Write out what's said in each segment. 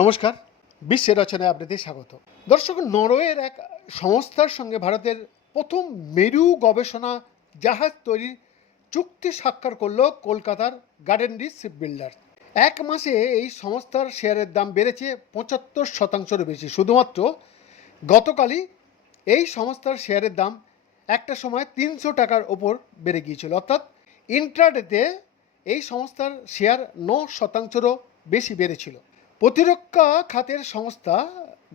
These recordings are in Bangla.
নমস্কার বিশ্বের রচনায় আপনাদের স্বাগত। দর্শক, নরওয়ের এক সংস্থার সঙ্গে ভারতের প্রথম মেরু গবেষণা জাহাজ তৈরির চুক্তি স্বাক্ষর করল কলকাতার গার্ডেন রিচ শিপ বিল্ডার। এক মাসে এই সংস্থার শেয়ারের দাম বেড়েছে পঁচাত্তর শতাংশেরও বেশি। শুধুমাত্র গতকালই এই সংস্থার শেয়ারের দাম একটা সময় তিনশো টাকার ওপর বেড়ে গিয়েছিল। অর্থাৎ ইন্ট্রাডেতে এই সংস্থার শেয়ার ন শতাংশেরও বেশি বেড়েছিল। প্রতিরক্ষা খাতের সংস্থা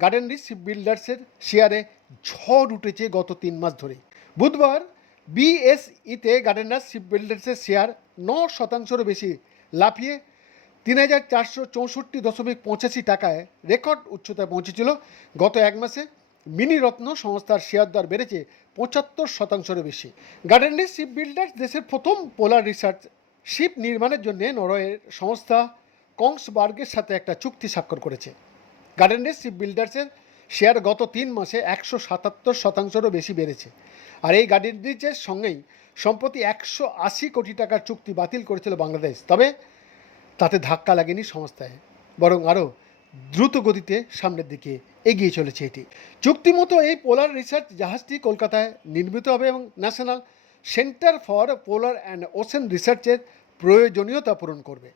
গার্ডেন রিচ বিল্ডার্সের শেয়ারে ঝড় উঠেছে গত তিন মাস ধরে। বুধবার বিএসইতে গার্ডেনার শিপ বিল্ডার্সের শেয়ার ন শতাংশেরও বেশি লাফিয়ে তিন হাজার চারশো চৌষট্টি দশমিক পঁচাশি টাকায় রেকর্ড উচ্চতায় পৌঁছেছিল। গত এক মাসে মিনি রত্ন সংস্থার শেয়ার দর বেড়েছে পঁচাত্তর শতাংশেরও বেশি। গার্ডেনরি শিপ বিল্ডার্স দেশের প্রথম পোলার রিসার্চ শিপ নির্মাণের জন্য নরওয়ের সংস্থা কংসবার্গের সাথে একটা চুক্তি স্বাক্ষর করেছে। গার্ডেনরি শিপ বিল্ডার্সের শেয়ার গত তিন মাসে একশো সাতাত্তর শতাংশেরও বেশি বেড়েছে। আর এই গার্ডেনরিজের সঙ্গেই সম্প্রতি একশো আশি কোটি টাকার চুক্তি বাতিল করেছিল বাংলাদেশ। তবে তাতে ধাক্কা লাগেনি সংস্থায়, বরং আরও দ্রুত গতিতে সামনের দিকে এগিয়ে চলেছে এটি। চুক্তিমতো এই পোলার রিসার্চ জাহাজটি কলকাতায় নির্মিত হবে এবং national centre for polar and ocean রিসার্চের প্রয়োজনীয়তা পূরণ করবে।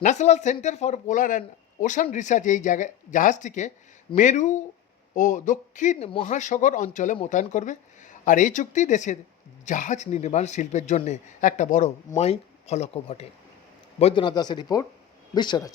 National centre for polar and ocean research এই জায়গায় জাহাজটিকে মেরু ও দক্ষিণ মহাসাগর অঞ্চলে মোতায়েন করবে আর এই চুক্তি দেশের জাহাজ নির্মাণ শিল্পের জন্য একটা বড় মাইল ফলকও বটে। বৈদ্যনাথ দাসের রিপোর্ট বিশ্বরাজ